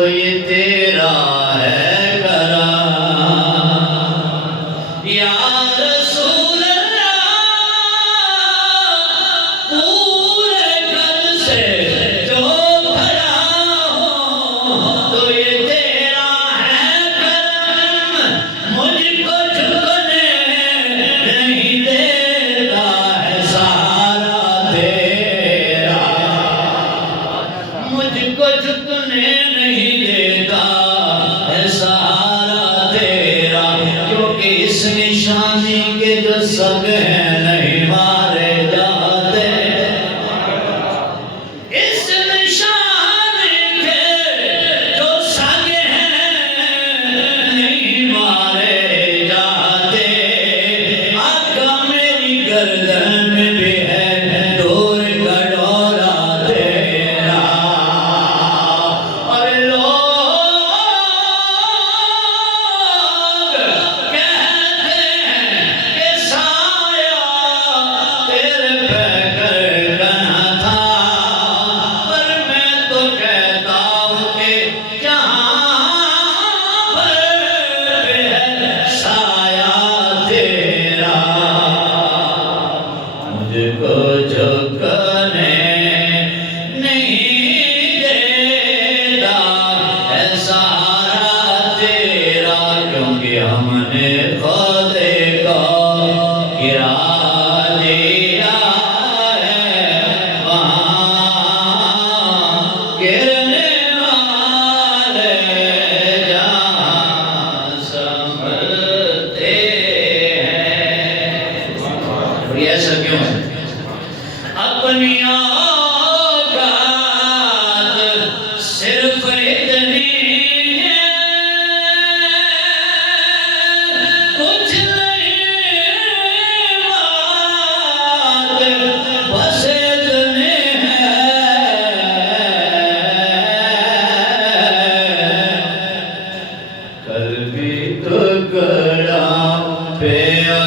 تو یہ تیرا ہے کرم یا رسول اللہ پورے گھر سے جو بھرا ہو تو یہ تیرا ہے کرم مجھ کو جھکنے نہیں دیتا ہے سہارا تیرا مجھ کو جھکنے نہیں دیتا ہے سہارا تیرا کیونکہ اس نشانی کے جو سگ ہیں نہیں مارے جاتے اس نشانی کے جو سگ ہیں نہیں مارے جاتے آقا میری گردن میں بھی ہے دور کا ڈورا تیرا اور لوگ کہتے ہیں کہ سایہ تیرے پہ کرنا تھا پر میں تو کہتا ہوں کہ جہاں پر ہے سایہ تیرا مجھ کو جھکنے نہیں دیتا ہے سہارا تیرا کیونکہ ہم نے خودے کو گرا دیا ہے وہاں گرنے والے جہاں سنبھلتے ہیں اور یہ ایسا کیوں ہے اپنی اوقات صرف اتنی ہے کچھ نہیں بات بس اتنی ہے کل بھی ٹکڑا پہ ان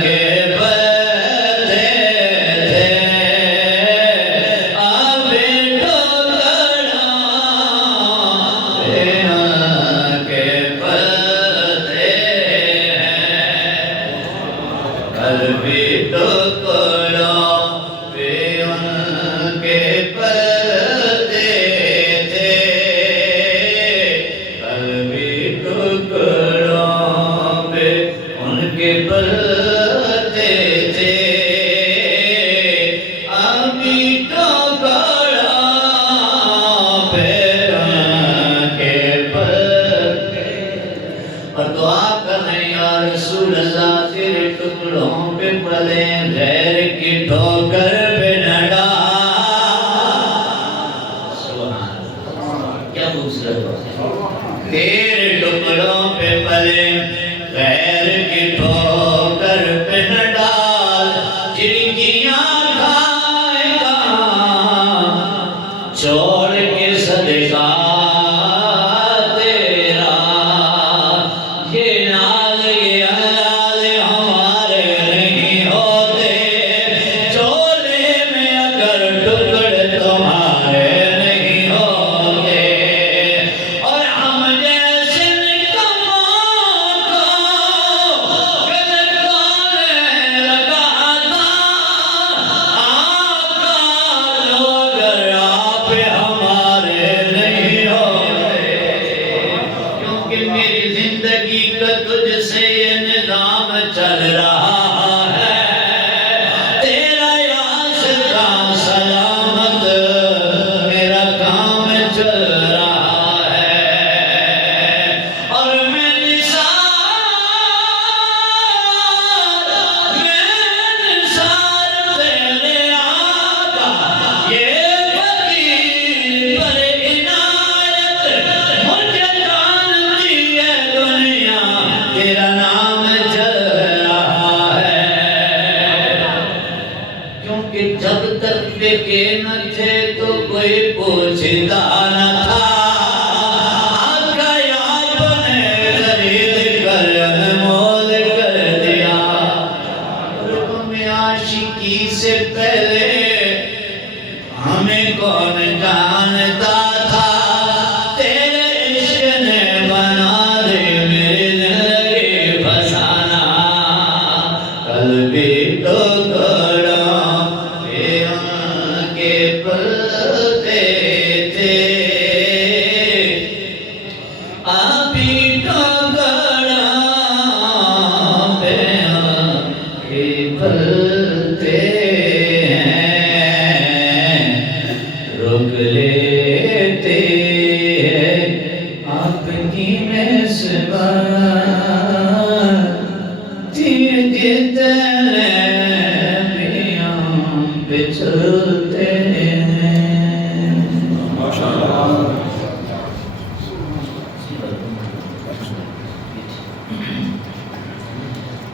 کے بتے تھے اب بھی ٹکڑا پہ ان کے بتے ہیں کل بھی ٹکڑا پہ ان کے بتے تھے کل بھی ٹکڑا پہ ان کے بتے تھے ابھی ٹکڑا پہ ان کے بتے اور دعا کریں یا رسول اللہ تیرے ٹکڑوں پہ پلے غیر کی ٹھوکر پہ نہ ڈال سبحان اللہ کیا خوبصورت بات ہے تیرے ٹکڑوں پہ پلے غیر کی ٹھوکر پہ نہ ڈال جن کی آنکھیں کہاں چھوڑ کے صدقہ تیرا یہ نال یہ انلال ہمارے نہیں ہوتے چولے میں اگر ٹکڑے تمہارے نہیں ہوتے اور ہم جیسے نکموں کو گلکانے لگاتا آقا لو اگر آپ ہمارے نہیں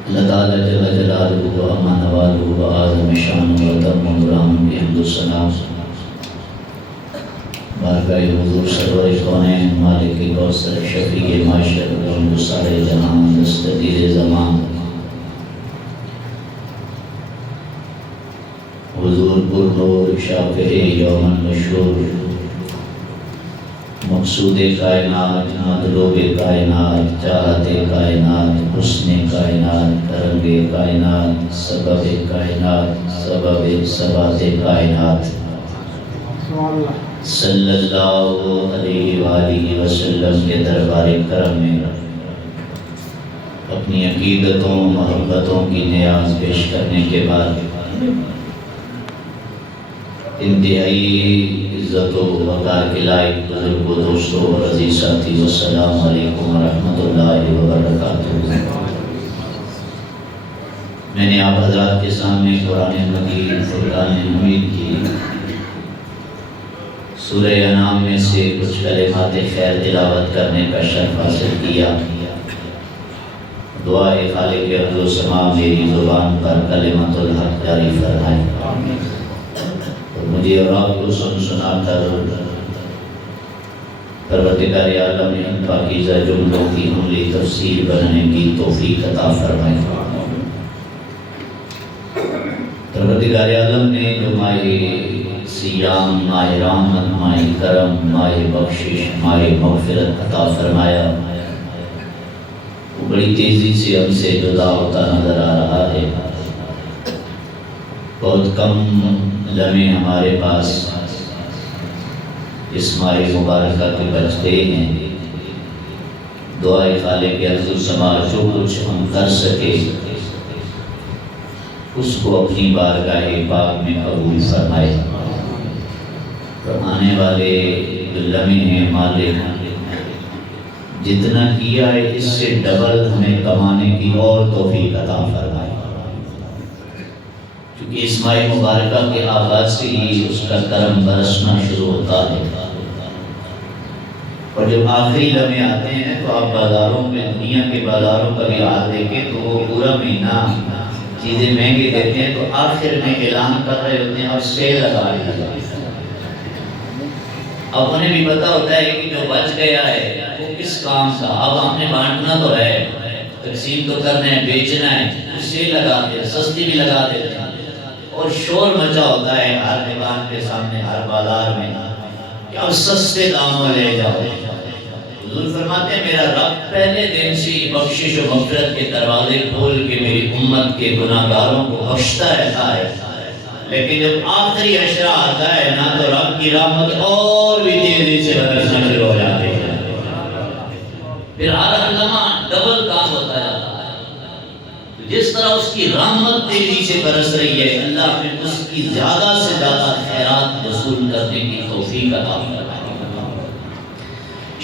اللہ تعالیٰ جل جلالہ و عظم نوالہ و اعظم شانہ و تم برہم بحمد السلام بارگاہ حضور سرور کونین مالک کوثر شفیع معاشر و سارے جہان دستگیر زمان حضور پر نور شافع یوم مشہور مقصود کائنات مطلوب کائنات چاہت کائنات حسن کائنات کرم کائنات سبب کائنات سبب ثبات کائنات صلی اللہ علیہ وآلہ وسلم کے دربار کرم میں اپنی عقیدتوں محبتوں کی نیاز پیش کرنے کے بعد انتہائی عزت و وقار کے لائق بزرگ و دوستوں اور عزیز ساتھی السلام علیکم ورحمۃ اللہ وبرکاتہ۔ میں نے آپ حضرات کے سامنے قرآن مجید فرقان حمید کی سورہ انعام میں سے کچھ کلمات خیر تلاوت کرنے کا شرف حاصل کیا۔ دعا ہے خالق ارض و سما میری زبان پر کلمت الحق جاری فرمائے اور مجھے اور آپ کو سنا کر پروردگار عالم نے ان پاکیزہ جملوں کی عملی تفسیر بنانے کی توفیق عطا فرمائے۔ پروردگار عالم نے جو ماہ سیام، ماہ رحمت، ماہ کرم، ماہ بخشش، ماہ مغفرت عطا فرمایا وہ بڑی تیزی سے ہم سے جدا ہوتا نظر آ رہا ہے۔ بہت کم لمحے ہمارے پاس اس ماہ مبارکہ کے بچتے ہیں۔ دعائے خالق ارض و سما جو کچھ ہم کر سکے اس کو اپنی بارگاہ پاک میں قبول فرمائے۔ آنے والے لمحے ہیں مالک جتنا کیا ہے اس سے ڈبل ہمیں کمانے کی اور توفیق عطا فرمائے، کیونکہ اس ماہ مبارکہ کے آغاز سے ہی اس کا کرم برسنا شروع ہوتا ہے، اور جب آخری لمحے آتے ہیں تو آپ بازاروں میں دنیا کے بازاروں کا بھی حال دیکھیں تو وہ پورا مہینہ چیزیں مہنگی دیتے ہیں تو آخر میں اعلان کر رہے ہوتے ہیں اور سیل لگا رہے ہیں۔ اب انہیں بھی پتا ہوتا ہے کہ جو بچ گیا ہے وہ کس کام کا، اب ہم نے بانٹنا تو ہے، تقسیم تو کرنا ہے، بیچنا ہے، سیل لگا دے، سستی بھی لگا دیتے ہیں اور شور مچا ہوتا ہے ہر دکان کے سامنے، ہر بازار میں کہ اب سستے داموں لے جاؤ۔ حضور فرماتے ہیں میرا رب پہلے دن سے بخشش و مغفرت کے دروازے کھول کے میری امت کے گناہگاروں کو بخشتا رہتا ہے، لیکن جب آخری عشرہ آتا ہے نا تو رب کی رحمت اور بھی تیزی سے برسنا شروع ہو جاتی ہے، پھر ہر لمحہ ڈبل کام ہوتا جاتا ہے۔ جس طرح اس کی رحمت تیزی سے برس رہی ہے، اللہ نے اس کی زیادہ سے زیادہ خیرات وصول کرنے کی توفیق عطا فرمائے۔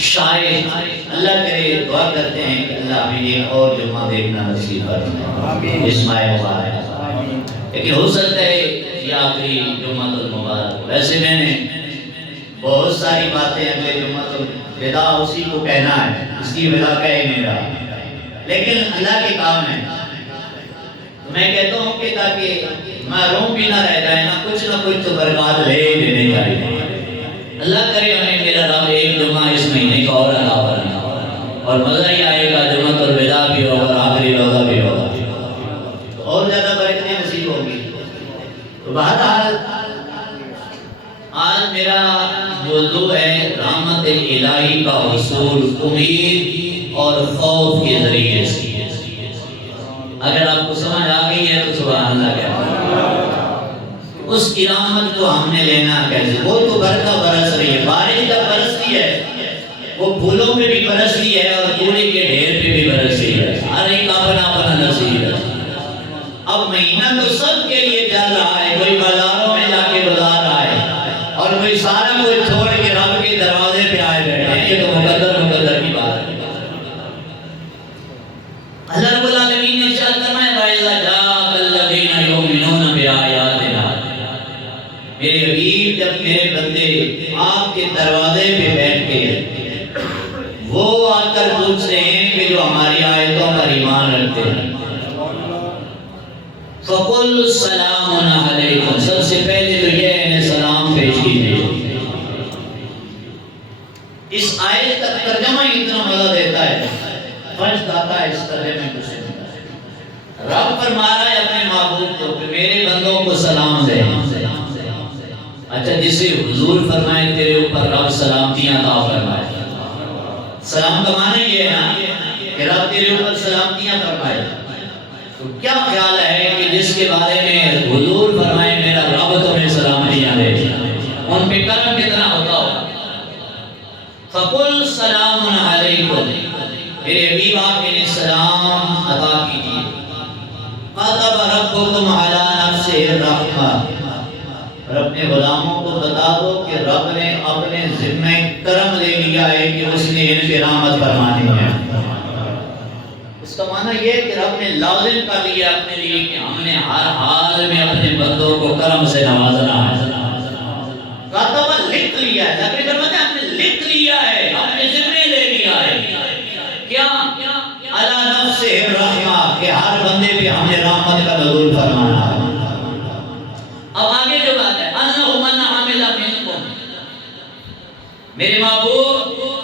شاید اللہ کرے دعا کرتے ہیں کہ اللہ ہمیں یہ اور جمعہ دیکھنا نصیب فرمائے اس ماہ مبارک، لیکن ہو سکتا ہے یہ آخری جمعہ المبارک۔ ویسے میں نے بہت ساری باتیں اگلے جمعہ الوداع اسی کو کہنا ہے، اس کی ودا کہے نہیں رہا، لیکن اللہ کے کام ہے تو میں کہتا ہوں کہ تاکہ محروم بھی نہ رہ جائے نا، کچھ تو برکات لے دینے چاہیے۔ اللہ کرے ہمیں میرا رب ایک جمعہ اس مہینے کا اور عطا فرمائے اور مزہ ہی آئے گا، جمعہ الوداع بھی ہوگا اور آخری روزہ بھی ہوگا تو اور زیادہ برکتیں نصیب ہوگی۔ تو بہرحال آج میرا موضوع ہے رحمت الہی کا حصول امید اور خوف کے ذریعے سے۔ اگر آپ کو سمجھ آ گئی ہے تو سبحان اللہ کیا اس کی رحمت کو ہم نے لینا کیسے؟ وہ تو برکہ برس رہی ہے، بارش جب برستی ہے وہ پھولوں پہ بھی برس رہی ہے اور کوڑے کے ڈھیر پہ بھی برس رہی ہے، ہر ایک اپنا اپنا نصیب ہے۔ اب مہینہ تو سب کے لیے چل رہا ہے، کوئی بازاروں میں جا کے گزار رہا ہے اور کوئی سارا کوئی چھوڑ کے رب کے دروازے پہ آئے بیٹھے ہیں، یہ تو مقدر کی بات ہے۔ اللہ رب العالمین نے ارشاد فرمایا وَإِذَا جَاءَكَ الَّذِينَ يُؤْمِنُونَ بِآيَاتِنَا، میرے حبیب جب میرے بندے آپ کے دروازے پہ بہت سے ہیں کہ جو ہماری آیتوں پر ایمان رکھتے ہیں. فَقُلْ سَلَامٌ عَلَيْكُمْ، سب سے پہلے تو یہ انہیں سلام پیش کیجیے. اس آیت کا ترجمہ اتنا مزہ دیتا ہے، فرض آتا ہے اس طرح میں کچھ رب فرما رہا ہے اپنے معبود کو کہ میرے بندوں کو سلام دے. اچھا جسے حضور فرمائے تیرے اوپر رب سلامتیاں عطا فرمائے. سلام کا معنی یہ ہے نا کہ رب تیرے اوپر سلامتیاں فرمائے. تو کیا خیال ہے کہ جس کے بارے میں حضور فرمائے میرا رب تمہیں سلامتیاں دے، ان پہ کرم کتنا ہوتا ہوگا. فَقُلْ سَلَامٌ عَلَيْكُمْ، میرے حبیب آپ انہیں سلام عطا کیجیے. قَتَبَ رَبُّكُمْ عَلَى نَفْسِهِ الرَّحْمَةَ، رب نے غلاموں کو بتا دو کہ رب نے اپنے ذمہ کرم لے لیا ہے کہ اس نے ان پہ رحمت فرمانی ہے. اس کا معنی یہ ہے کہ رب نے لازم کر لیا اپنے لیے کہ ہم نے ہر حال میں اپنے بندوں کو کرم سے نوازنا ہے. کاتبہ لکھ لیا ہے، لیکن فرماتے ہیں ہم نے لکھ لیا ہے، اپنے ذمہ لے لیا ہے. کیا علی نفسہ الرحمہ، کہ ہر بندے پہ ہم نے رحمت کا نزول فرمانا ہے. اب آگے جو بات ہے انہ من عمل منکم، میرے محبوب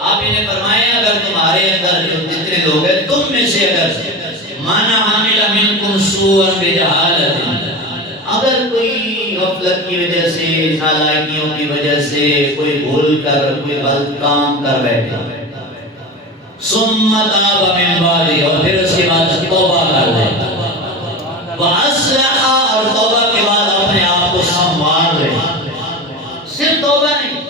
آپ انہیں فرمائیں اگر تمہارے اندر جو جتنے لوگ ہیں تم میں سے اگر من عمل منکم سوءا بجہالۃ، اگر کوئی غفلت کی وجہ سے نالائکیوں کی وجہ سے کوئی بھول کر کوئی غلط کام کر بیٹھا، ثم تاب من بعد، اور پھر اس کے بعد توبہ کر لے، واصلح، اور توبہ کے بعد اپنے آپ کو سنوار لے. صرف توبہ نہیں،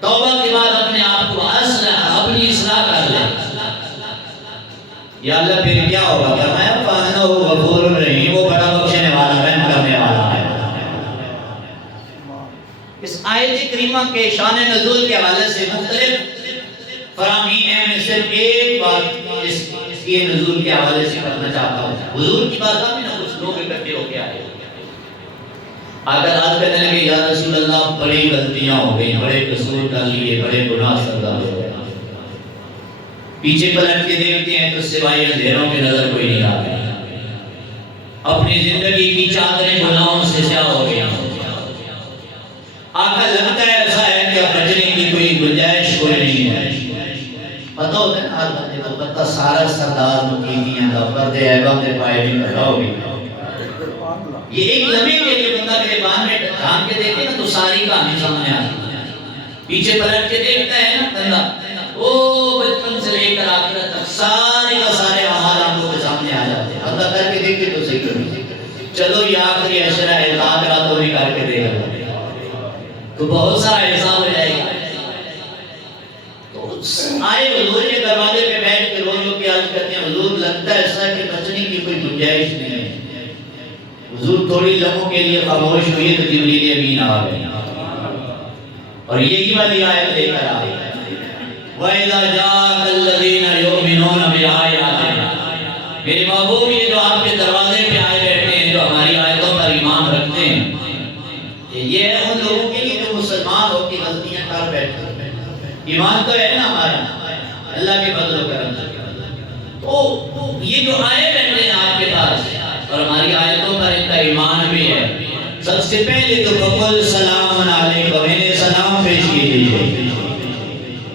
توبہ کے بعد اپنے آپ کو اصلاح، اپنی اصلاح کر لے. یا اللہ پھر کیا ہوگا؟ فرمایا فَإِنَّهُ غَفُورٌ رَحِيمٌ، وہ بڑا بخشنے والا رحم کرنے والا ہے. اس آیت کریمہ کے شان نزول کے حوالے سے مختلف فرامین ہیں. میں صرف ایک بات اس کے نزول کے حوالے سے کرنا چاہتا ہوں. حضور کی بارگاہ میں نہ کچھ لوگ اکٹھے ہو کے آئے، اگر آج کہتے ہیں کہ یا رسول اللہ بڑی غلطیاں ہو گئی، بڑے قصور کر لیے، بڑے گناہ سردار ہو گئے. پیچھے پلٹ کے دیکھتے ہیں تو سوائے اندھیروں کے نظر کوئی نہیں آتا. اپنی زندگی کی چادریں گناہوں سے سیاہ ہو گئی. آقا لگتا ہے ایسا ہے کہ بچنے کی کوئی گنجائش کوئی نہیں ہے. پتہ ہوتا ہے ہر بندے کو پتہ سارا سردار مقیمیاں دا پردے ایبام دے پائے بھی پیدا ہو گئی. یہ ایک لمحے کے لیے بندہ گریبان میں ڈھانپ کے دیکھے نا تو ساری کہانی سامنے آتی ہے. پیچھے پلٹ کے دیکھتا ہے نا بندہ، وہ بچپن سے لے کر آخرت تک سارے کا سارے اعمال آپ کو سامنے آ جاتے ہیں. بندہ کر کے دیکھتے تو صحیح کریں، چلو یہ آخری عشرہ اعتقاد راتوں میں کر کے دیکھ تو بہت سارا احسان ہو جائے گا. تو آئے حضور کے دروازے پہ بیٹھ کے روزوں کی عرض کرتے ہیں حضور لگتا ہے ایسا کہ بچنے کی کوئی گنجائش نہیں ہے. حضور تھوڑی لمحوں کے لیے خاموش ہوئے تو جبریل امین آ گئے اور یہی والی آیت لے کر آئے وَإِذَا جَاءَكَ الَّذِينَ يُؤْمِنُونَ بِآيَاتِنَا، میرے محبوب یہ جو آپ کے دروازے پہ آئے بیٹھے ہیں، جو ہماری آیتوں پر ایمان رکھتے ہیں، یہ ہے ان لوگوں کے لیے جو مسلمان ہو کے غلطیاں کر بیٹھے. ایمان تو ہے نا ہمارا اللہ کے فضل و کرم سے. تو یہ جو آئے بیٹھے ہیں آپ کے پاس اور ہماری آیتوں پر ان کا ایمان بھی ہے، سب سے پہلے تو فَقُلْ سَلَامٌ عَلَيْكُمْ، انہیں سلام پیش کیجیے.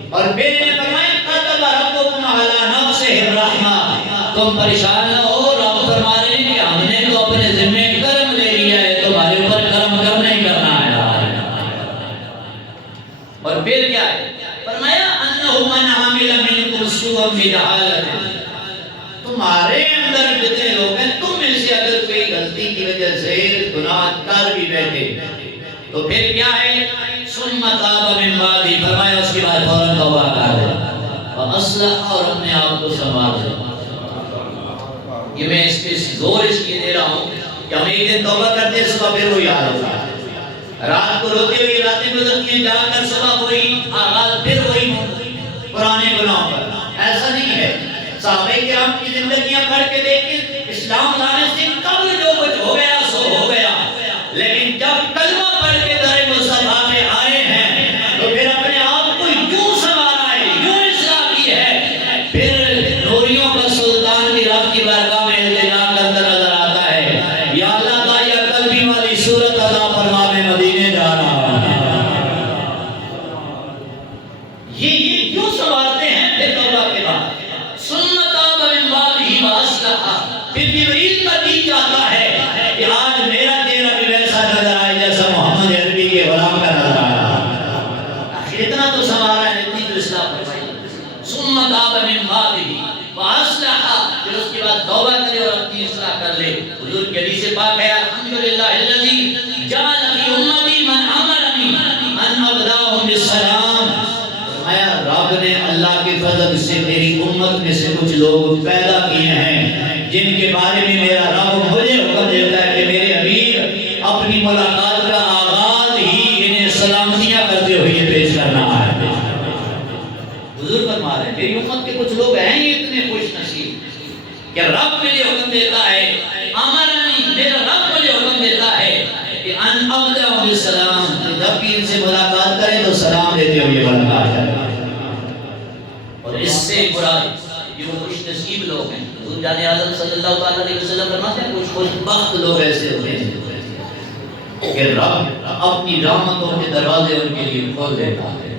اور پھر فرمایا كَتَبَ رَبُّكُمْ عَلَى نَفْسِهِ الرَّحْمَةَ، تم پریشان نہ ہو، رب فرما رہے ہیں کہ ہم نے تو اپنے ذمہ کرم لے لیا ہے، تمہارے اوپر کرم نہیں کرنا ہے. اور پھر کیا ہے فرمایا انہ من عمل منکم سوءا بجہالۃ، تمہارے اندر جتنے لوگ ہیں تم میں سے اگر کوئی غلطی کی وجہ سے گناہ کر بھی بیٹھے تو پھر کیا ہے ثم تاب من بعد، فرمایا اس کے بعد فوراً توبہ کر دے واصلح، اور اپنے آپ کو سنوار دے. یہ میں اس پہ زور اس لیے دے رہا ہوں کہ ہم ایک دن توبہ کرتے ہیں صبح پھر وہی حال ہوتا ہے. رات کو روتے ہوئے راتیں گزرتی ہیں، جا کر صبح وہی آغاز پھر وہی پرانے گناہوں پر. ایسا نہیں ہے. صحابہ کرام کی زندگیاں پڑھ کے دیکھیں، اسلام لانے سے قبل جو کچھ ہو گیا سو ہو گیا، لیکن جب کلمہ پڑھ کے در مصطفیٰ میں آئے ہیں تو پھر اپنے آپ کو یوں سنوارا ہے، یوں اصلاح کی ہے یہ کیوں سنوارتے ہیں پھر توبہ کے بعد؟ سنت تاب من بعدہ واصلح، پھر جبریل کا دل چاہتا ہے کہ آج میرا چہرہ بھی ویسا نظر آئے جیسا محمد عربی کے غلام کا نظر آیا۔ اتنا تو سنوارا ہے، اتنی تو اصلاح فرمائی۔ سنت تاب من بعدہ واصلح، پھر اس کے بعد توبہ کرے اور اپنی اصلاح کر لے۔ حضور کی حدیث پاک ہے الحمدللہ الذی جعل فی امتی من امرنی ان ابداهم بالسلام، فرمایا رب نے اللہ کے فضل سے میری امت میں سے کچھ لوگ پیدا کیے ہیں جن کے بارے میں میرا رب مجھے حکم دیتا ہے کہ میرے امیر اپنی ملاقات کا آغاز ہی انہیں سلامتیاں کرتے ہوئے پیش کرنا ہے۔ حضور فرما رہے ہیں میری امت کے کچھ لوگ ہیں یہ اتنے خوش نصیب کہ رب مجھے حکم دیتا ہے، امرنی میرا رب مجھے حکم دیتا ہے کہ ان ابدأ بالسلام، جب بھی ان سے ملاقات کریں تو سلام دیتے ہوئے ملاقات کریں۔ اور اس سے مراد یہ وہ خوش نصیب لوگ ہیں۔ حضور جان اعظم صلی اللہ علیہ وسلم فرماتے ہیں کچھ خوش بخت لوگ ایسے ہوتے ہیں کہ رب اپنی رحمتوں کے دروازے ان کے لیے کھول دیتا ہے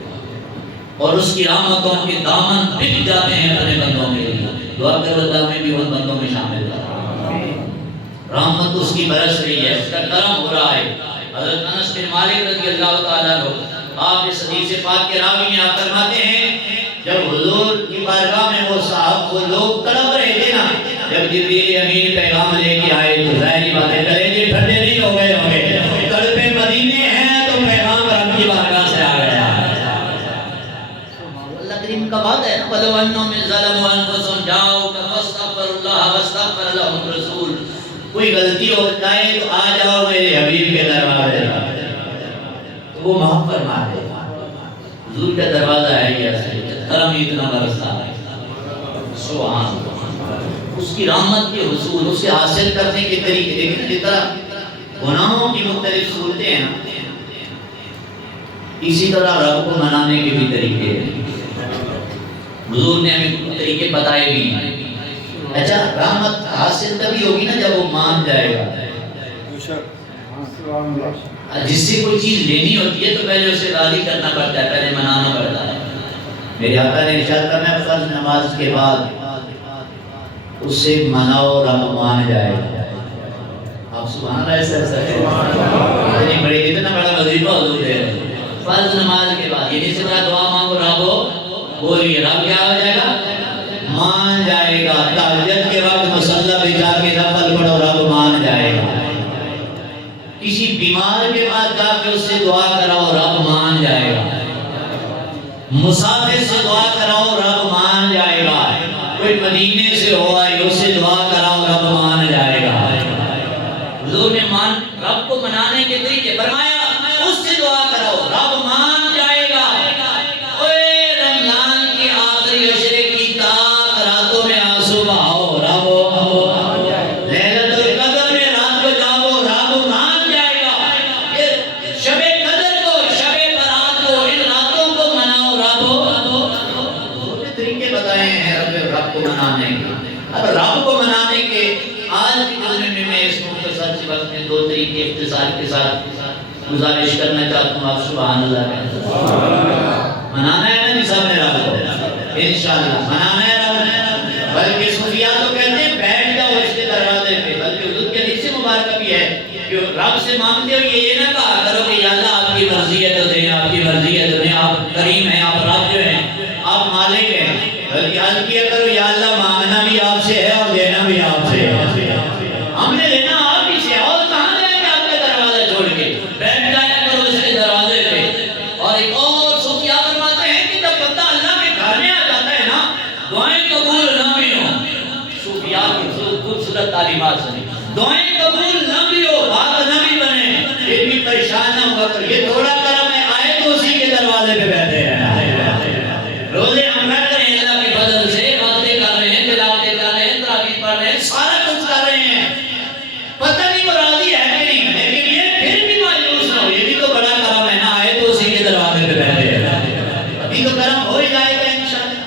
اور اس کی رحمتوں کے دامن بک جاتے ہیں اپنے بندوں کے لیے۔ دعا کرو اللہ میں بھی ان بندوں میں شامل کر، رحمت اس کی برس رہی ہے، اس کا کرم ہو رہا ہے۔ حضرت انس بن مالک رضی اللہ تعالیٰ عنہ آپ اس حدیث پاک کے راوی میں آپ فرماتے ہیں جب حضور کی بارگاہ میں وہ صاحب وہ لوگ تڑپ رہے تھے نا، جب جبریل امین پیغام لے کے آئے تو ظاہری باتیں کلیجے ٹھنڈے نہیں ہو گئے ہوں گے، تڑپے مدینے ہیں تو پیغام رب کی بارگاہ سے آ گیا۔ اللہ کریم کا بات ہے وَلَوْ أَنَّهُمْ ظَلَمُوا أَنفُسَهُمْ جَاءُوكَ فَاسْتَغْفَرُوا اللَّهَ وَاسْتَغْفَرَ لَهُمُ الرَّسُولُ، کوئی غلطی ہو جائے تو آ جاؤ میرے حبیب کے دروازے، وہ معاف فرما دے۔ حضور کا دروازہ ہے یہ کرم اتنا برستا ہے، سبحان اللہ۔ اس کی رحمت کے حصول اسے حاصل کرنے کے طریقے دیکھیں، جس طرح گناہوں کی مختلف صورتیں ہیں اسی طرح رب کو منانے کے بھی طریقے ہیں۔ حضور نے ہمیں طریقے بتائے بھی ہیں۔ اچھا رحمت حاصل تبھی ہوگی نا جب وہ مان جائے گا۔ جس سے کوئی چیز لینی ہوتی ہے تو پہلے اسے راضی کرنا پڑتا ہے، پہلے منانا پڑتا ہے۔ میرے آقا نے ارشاد فرمایا فرض نماز کے بعد اس سے مناؤ رب مان جائے گا۔ آپ سبحان اللہ ایسا اتنی بڑی اتنا بڑا وظیفہ حضور دے رہے ہیں۔ فرض نماز کے بعد یہ سے بڑا دعا مانگو رب بولیے، رب کیا ہو جائے گا؟ مان جائے گا۔ تہجد کے وقت مصلی پہ جا کے نفل پڑھو رب مان جائے گا۔ کسی بیمار کے پاس جا کے اس سے دعا کراؤ رب مان جائے گا۔ مسافر سے دعا کراؤ رب مان جائے گا۔ کوئی مدینے سے ہو آئی اس سے دعا کراؤ رب مان جائے گا۔ حضور نے رب کو منانے کے طریقے فرمایا اس سے دعا کراؤ رب مان جائے گا۔ اوے رمضان کی آخری عشرے کی تاک راتوں میں آنسو بہاؤ رب لیلۃ القدر میں رات کو جاؤ رب مان جائے گا۔ شب قدر کو شب برات کو ان راتوں کو مناؤ رب۔ طریقے بتائے ہیں رب کو منانے کے۔ اب رب کو منانے کے آج کی گزرنے میں اس مختصر سی وقت میں دو طریقے اختصار کے ساتھ گزارش کرنا چاہتا ہوں۔ آپ سبحان اللہ منانا ہے نا جی سب نے رب کو انشاءاللہ منانا ہے رب۔ بلکہ صوفیاء تو کہتے ہیں بیٹھ جاؤ اس کے دروازے پہ، بلکہ حضور کے حدیث مبارکہ بھی ہے کہ رب سے مانگتے ہو یہ نہ کہا کرو کہ یا اللہ آپ کی مرضی ہے تو دیں، آپ کی مرضی ہے تو دیں، آپ کریم ہیں، آپ رب جو ہیں، آپ مالک ہیں، بلکہ عرض کیا کرو یا اللہ مانگنا بھی آپ سے ہے اور دینا بھی آپ سے ہے۔ ہم نے لینا آپ ہی سے، اور کہاں جائیں گے آپ کے دروازہ چھوڑ کے؟ بیٹھ جایا کرو اس کے دروازے پہ۔ اور ایک اور صوفیاء فرماتے ہیں کہ جب بندہ اللہ کے گھر میں آ جاتا ہے نا دعائیں قبول نہ بھی ہوں، صوفیاء کی خوبصورت تعلیمات سنیں، دعائیں قبول نہ بھی ہو، بات نہ بھی بنے، پھر بھی پریشان نہ ہوا کر، یہ تھوڑا کرم ہے آئے تو اسی کے دروازے پہ بیٹھے ہیں۔ روزے ہم نہ کریں اللہ کے فضل سے، باتیں کر رہے ہیں، تلاوتیں کر رہے ہیں، تراویح پڑھ رہے ہیں، سارا کچھ کر رہے ہیں، پتہ نہیں وہ راضی ہے کہ نہیں، لیکن یہ پھر بھی مایوس نہ ہو، یہ بھی تو بڑا کرم ہے نا، آئے تو اسی کے دروازے پہ بیٹھے ہیں، ابھی تو کرم ہو ہی جائے گا انشاءاللہ۔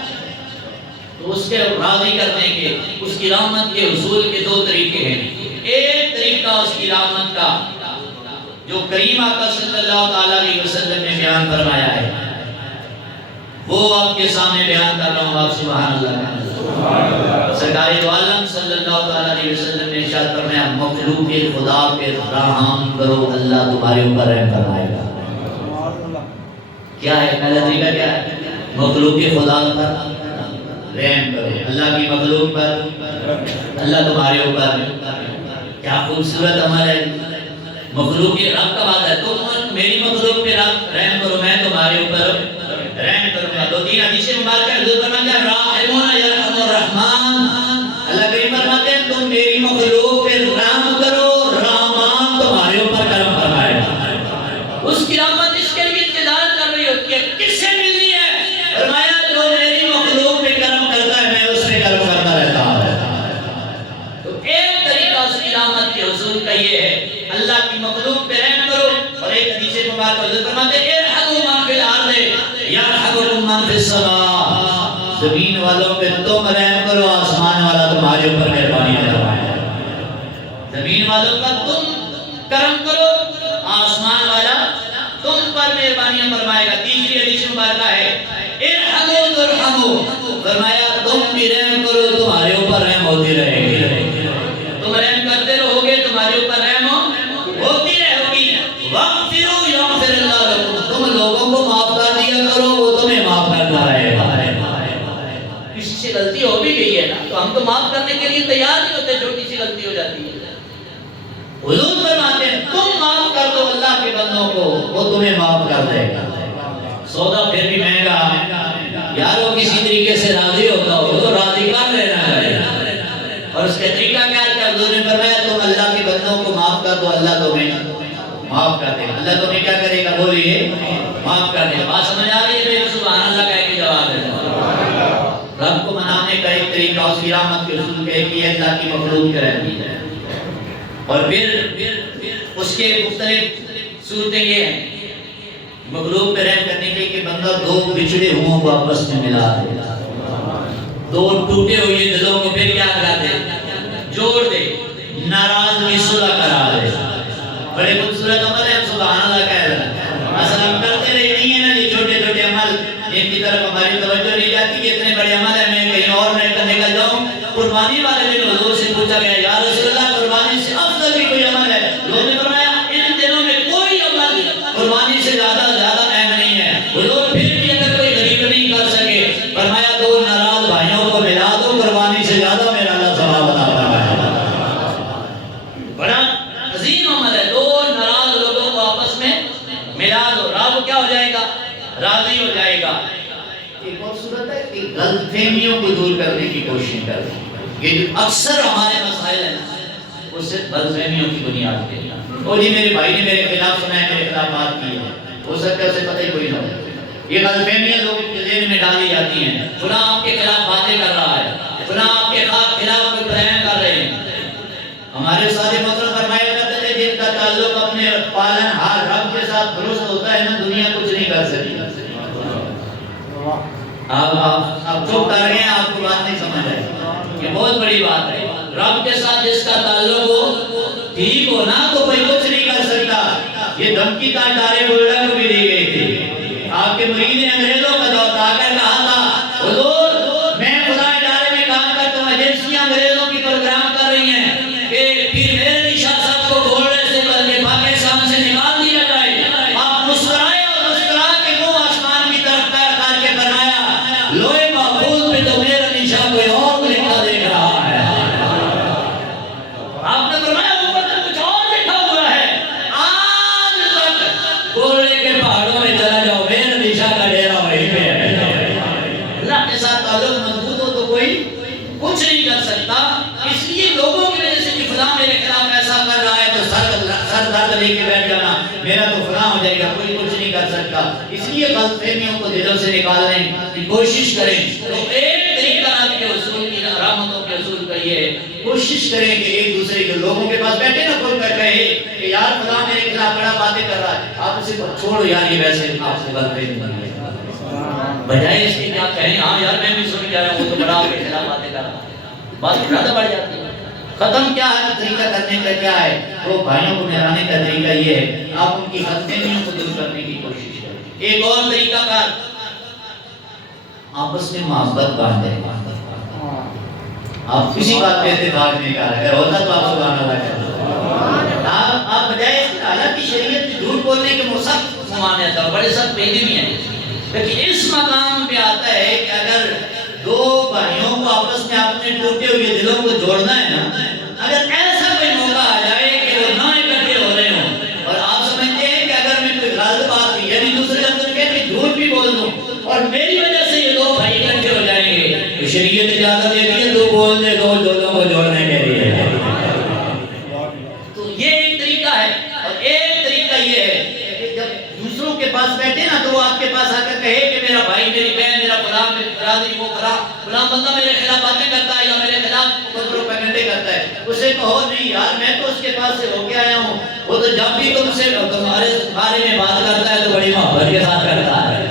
تو اس کے راضی کرنے کے، اس کی رحمت کے حصول کے دو طریقے ہیں۔ ایک طریقہ اس کی رحمت کا جو کریم آقا صلی اللہ علیہ وسلم نے بیان فرمایا ہے، وہ آپ کے سامنے بیان کر رہا ہوں. آپ سبحان اللہ. سرکار دو عالم صلی اللہ علیہ وسلم نے ارشاد فرمایا مخلوق خدا پہ رحم کرو اللہ تمہارے اوپر رحم فرمائے گا. کیا ہے پہلا طریقہ؟ کیا ہے؟ مخلوق خدا پر رحم کرو. اللہ کی مخلوق پر اللہ تمہارے اوپر. کیا خوبصورت عمل ہے. مخلوق رب کا بات ہے تم میری مخلوق پہ رحم کرو میں تمہارے اوپر رحم کروں گا. دو تین حدیثیں مبارکہ حضور فرماتے ہیں راحمون یرحم الرحمن. اللہ کریم فرماتے ہیں تم میری مخلوق پہ رحم کرو رحمان تمہارے اوپر کرم فرمائے گا. اس کی رحمت اس کے لیے انتظار کر رہی ہوتی ہے کس سے ملنی ہے؟ فرمایا جو میری مخلوق پہ کرم کرتا ہے میں اس پہ کرم کرتا رہتا ہوں. تو ایک طریقہ اس کی رحمت کے حصول کا یہ ہے اللہ کی مخلوق پہ رحم کرو. اور ایک حدیث مبارکہ حضور فرماتے ہیں ارحموا من فی الارض یرحمکم من فی السماء. زمین والوں پہ تم رحم کرو آسمان والا تمہارے اوپر مہربانی فرمائے. زمین والوں کا تم کرم کرو آسمان والا تم پر مہربانی فرمائے گا. تیسری حدیث مبارکہ ہے ارحموا ترحموا. فرمایا تم بھی رحم کرو تمہارے اوپر رحم ہوتی رہے گی. تم رحم کرتے رہو گے تمہارے اوپر رحم ہوتی رہے گی. واغفروا یغفر اللہ لکم. تم لوگوں کو معاف کر دیا کرو وہ تمہیں معاف کرتا رہے گا. کسی سے غلطی ہو بھی گئی ہے نا تو ہم تو معاف کرنے کے لیے تیار نہیں ہوتے. چھوٹی سی غلطی ہو جاتی ہے حضور فرماتے ہیں تم معاف کر دو اللہ کے بندوں کو وہ تمہیں معاف کر دے گا. سودا پھر بھی مہنگا یار وہ کسی طریقے سے راضی ہوتا ہو تو راضی کر لینا ہے. اور اس کا طریقہ کیا ہے کہ حضور نے فرمایا تم اللہ کے بندوں کو معاف کر دو اللہ تمہیں معاف کر دے گا. اللہ تمہیں کیا کرے گا بولیے معاف کر دے گا. بات سمجھ آ رہی ہے؟ سبحان اللہ کہہ کے جواب ہے. رب کو منانے کا ایک طریقہ اس کی رحمت کے رسول کہ یہ اللہ کی مخلوق کے رہتی ہے. اور پھر اس کے مختلف صورتیں یہ ہیں مخلوق پہ رحم کرنے کے کہ بندہ دو بچھڑے ہوں کو آپس میں ملا دے. دو ٹوٹے ہوئے دلوں کو پھر کیا کرا دے جوڑ دے. ناراضگی صلح کرا دے. بڑے خوبصورت عمل ہے سبحان اللہ کہہ رہا ہے. اصل ہم کرتے رہے نہیں ہیں نا یہ چھوٹے چھوٹے عمل جن کی طرف ہماری توجہ نہیں جاتی کہ اتنے بڑے عمل ہے میں کہیں اور میں نکل جاؤں. قربانی والے دن حضور سے پوچھا گیا یا رسول اللہ قربانی سے افضل بھی کوئی عمل ہے؟ حضور نے فرمایا ان دنوں میں کوئی عمل قربانی سے زیادہ اہم نہیں ہے. حضور پھر بھی اگر کوئی غریب نہیں کر سکے فرمایا دو ناراض بھائیوں کو ملا دو قربانی سے زیادہ میرا اللہ ثواب عطا فرمائے. بڑا عظیم عمل ہے. دو ناراض لوگوں کو آپس میں ملا دو رب کیا ہو جائے گا راضی ہو جائے گا. ایک اور صورت ہے کہ غلط فہمیوں کو دور کرنے کی کوشش کریں. یہ جو اکثر ہمارے مسائل ہیں وہ صرف غلط فہمیوں کی بنیاد پہ. اور یہ میرے بھائی نے میرے خلاف سنا ہے میرے خلاف بات کی ہے ہو سکتا ہے اسے پتہ ہی کوئی نہ ہو. یہ غلط فہمیاں لوگوں کے ذہن میں ڈالی جاتی ہیں. فلاں آپ کے خلاف باتیں کر رہا ہے فلاں آپ کے خلاف کوئی بیان کر رہے ہیں. ہمارے استاد محترم فرمایا کرتے تھے جن کا تعلق اپنے پالن ہار رب کے ساتھ درست ہوتا ہے نا دنیا کچھ نہیں کر سکتی. آپ چپ کر رہے ہیں آپ کو بات نہیں سمجھ آئی. یہ بہت بڑی بات ہے. رب کے ساتھ جس کا تعلق ہو ٹھیک ہو نا تو کوئی کچھ نہیں کر سکتا. یہ دھمکی کا ادارے بلڈا کو بھی دی گئی تھی. آپ کے مرید نے انگریزوں کا دور آ کر کہا تھا حضور میں خدا ادارے میں کام کرتا ہوں ایجنسیاں انگریزوں کی پروگرام کر رہی ہیں کہ پھر میرے نشاہ صاحب کو گھوڑے سے بلکہ پاکستان سے نکال دیا جائے. آپ مسکرائے اور مسکرا کے منہ آسمان کی طرف پیر کر کے فرمایا لوہے محفوظ پہ تو میرا نشاہ کوئی اور لکھا دیکھ رہا ہے. آپ نے فرمایا اوپر سے کچھ اور لکھا ہوا ہے. آج تک گھوڑے کے پہاڑوں میں چلا جاؤ میرا نشاہ کا ڈیرا وہیں پہ ہے. اللہ کے ساتھ تعلق مضبوط ہو تو کوئی کچھ نہیں کر سکتا. اس لیے لوگوں کی وجہ سے کہ فلاں میرے خلاف ایسا کر رہا ہے تو سر درد لے کے بیٹھ جانا میرا تو فلاں ہو جائے گا کوئی کچھ نہیں کر سکتا. اس لیے غلط فہمیوں کو دلوں سے نکالنے کی کوشش کریں. تو ایک طریقہ رب کے اصول کی رحمتوں کے اصول کا یہ ہے کوشش کریں کہ ایک دوسرے کے لوگوں کے پاس بیٹھے نا کوئی کہے کہ یار فلاں میرے خلاف بڑا باتیں کر رہا ہے آپ اسے چھوڑو یار یہ ویسے آپ سے غلط فہمی بن گئی. بجائے اس کی کیا کہیں ہاں یار میں بھی سن کے آیا ہوں وہ تو بڑا آپ کے خلاف باتیں کر رہا ہے بات زیادہ بڑھ جاتی ہے. ختم کیا ہے طریقہ کرنے کا کیا ہے وہ بھائیوں کو ملانے کا طریقہ یہ ہے آپ ان کی غلط فہمیوں کو دور کرنے کی کوشش کریں. ایک اور طریقہ کار آپس میں محبت باندھے. آپ کسی بات پہ اتفاق نہیں کر رہے، اگر ہوتا تو آپ سبحان اللہ کہتے. آپ بجائے اس کے حالانکہ شریعت میں جھوٹ بولنے کے سخت ممانعت ہے، بڑے سخت پیدی بھی ہیں، لیکن اس مقام پہ آتا ہے کہ اگر دو بھائیوں کو آپس میں اپنے ٹوٹے ہوئے دلوں کو جوڑنا ہے نا، اگر ایسا کوئی موقع آ جائے کہ وہ نہ اکٹھے ہو رہے ہوں اور آپ سمجھتے ہیں کہ اگر میں کوئی غلط بات کی یعنی دوسرے لفظ میں کہ جھوٹ بھی بول دوں اور میری وجہ سے یہ دو بھائی اکٹھے ہو جائیں گے، تو شریعت اجازت دیتی ہے دو بول دے دو دونوں کو جوڑنے کے لیے. تو یہ ایک طریقہ ہے. اور ایک طریقہ یہ ہے کہ جب دوسروں کے پاس بیٹھے نا تو وہ آپ کے پاس آ کر کہے کہ میرا بھائی میری بہن میرا غلام میری برادری وہ فلاں بندہ میرے خلاف باتیں کرتا ہے یا میرے خلاف پروپیگنڈے کرتا ہے. اسے کہو نہیں یار میں تو اس کے پاس سے ہو کے آیا ہوں، وہ تو جب بھی تم سے تمہارے بارے میں بات کرتا ہے تو بڑی محبت کے ساتھ کرتا ہے.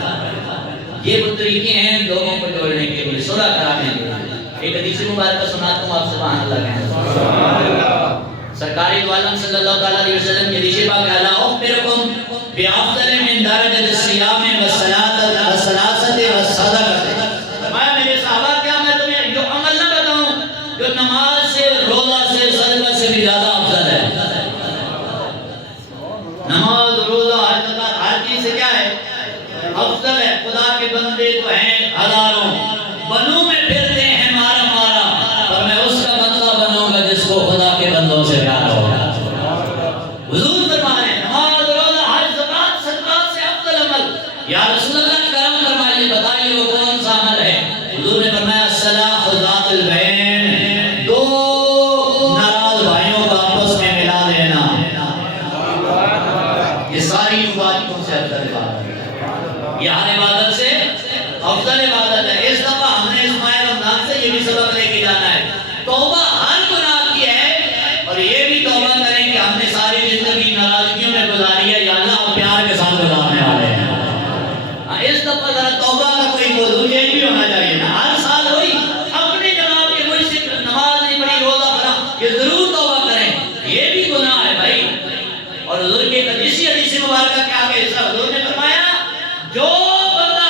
یہ وہ طریقے ہیں لوگوں کو جوڑنے کے لیے، صلح کرانے کے لیے. ایک حدیث مبارکہ سناتا ہوں آپ سبحان اللہ کہیں. سرکار دو عالم صلی اللہ علیہ وسلم کی حدیث پاک ہے، الا اخبرکم بافضل من درجۃ الصیام والصلاۃ والصلاۃ والصدقۃ. فرمایا میرے صحابہ کیا میں تمہیں جو عمل نہ بتاؤں جو نماز سے روزہ سے صدقہ سے بھی زیادہ افضل ہے. نماز روزہ حج زکات ہر چیز سے کیا ہے افضل ہے. خدا کے بندے تو ہیں ہزاروں، بنوں میں پھرتے ہیں مارا مارا، پر میں اس کا بندہ بنوں گا جس کو خدا کے بندوں سے پیار ہوگا. حضور فرما رہے ہیں نماز روزہ حج زکات صدقات سے افضل عمل. یا رسول اللہ کرم فرمائیے بتائیے وہ کون سا عمل ہے؟ حضور نے فرمایا الصلاۃ ذات البین، دو ناراض بھائیوں کو آپس میں ملا دینا. یہ ساری عبادتوں سے افضل عبادت ہے، یہ ہر عبادت سے افضل عبادت ہے. اس دفعہ ہم نے اس ماہ رمضان سے یہ بھی سبق لے کے جانا ہے، توبہ ہر گناہ کی ہے اور یہ بھی توبہ کریں کہ ہم نے ساری زندگی ناراضگیوں میں گزاری ہے، یا اللہ آپ پیار کے ساتھ گزارنے والے ہیں. اس دفعہ ذرا توبہ کا کوئی موضوع یہ بھی ہونا چاہیے نا. ہر سال وہی اپنے جناب کے مجھ سے نماز نہیں پڑھی روزہ پڑھا، یہ ضرور توبہ کریں، یہ بھی گناہ ہے بھائی. اور حضور کے حدیث مبارکہ کے آگے حصہ حضور نے فرمایا جو بندہ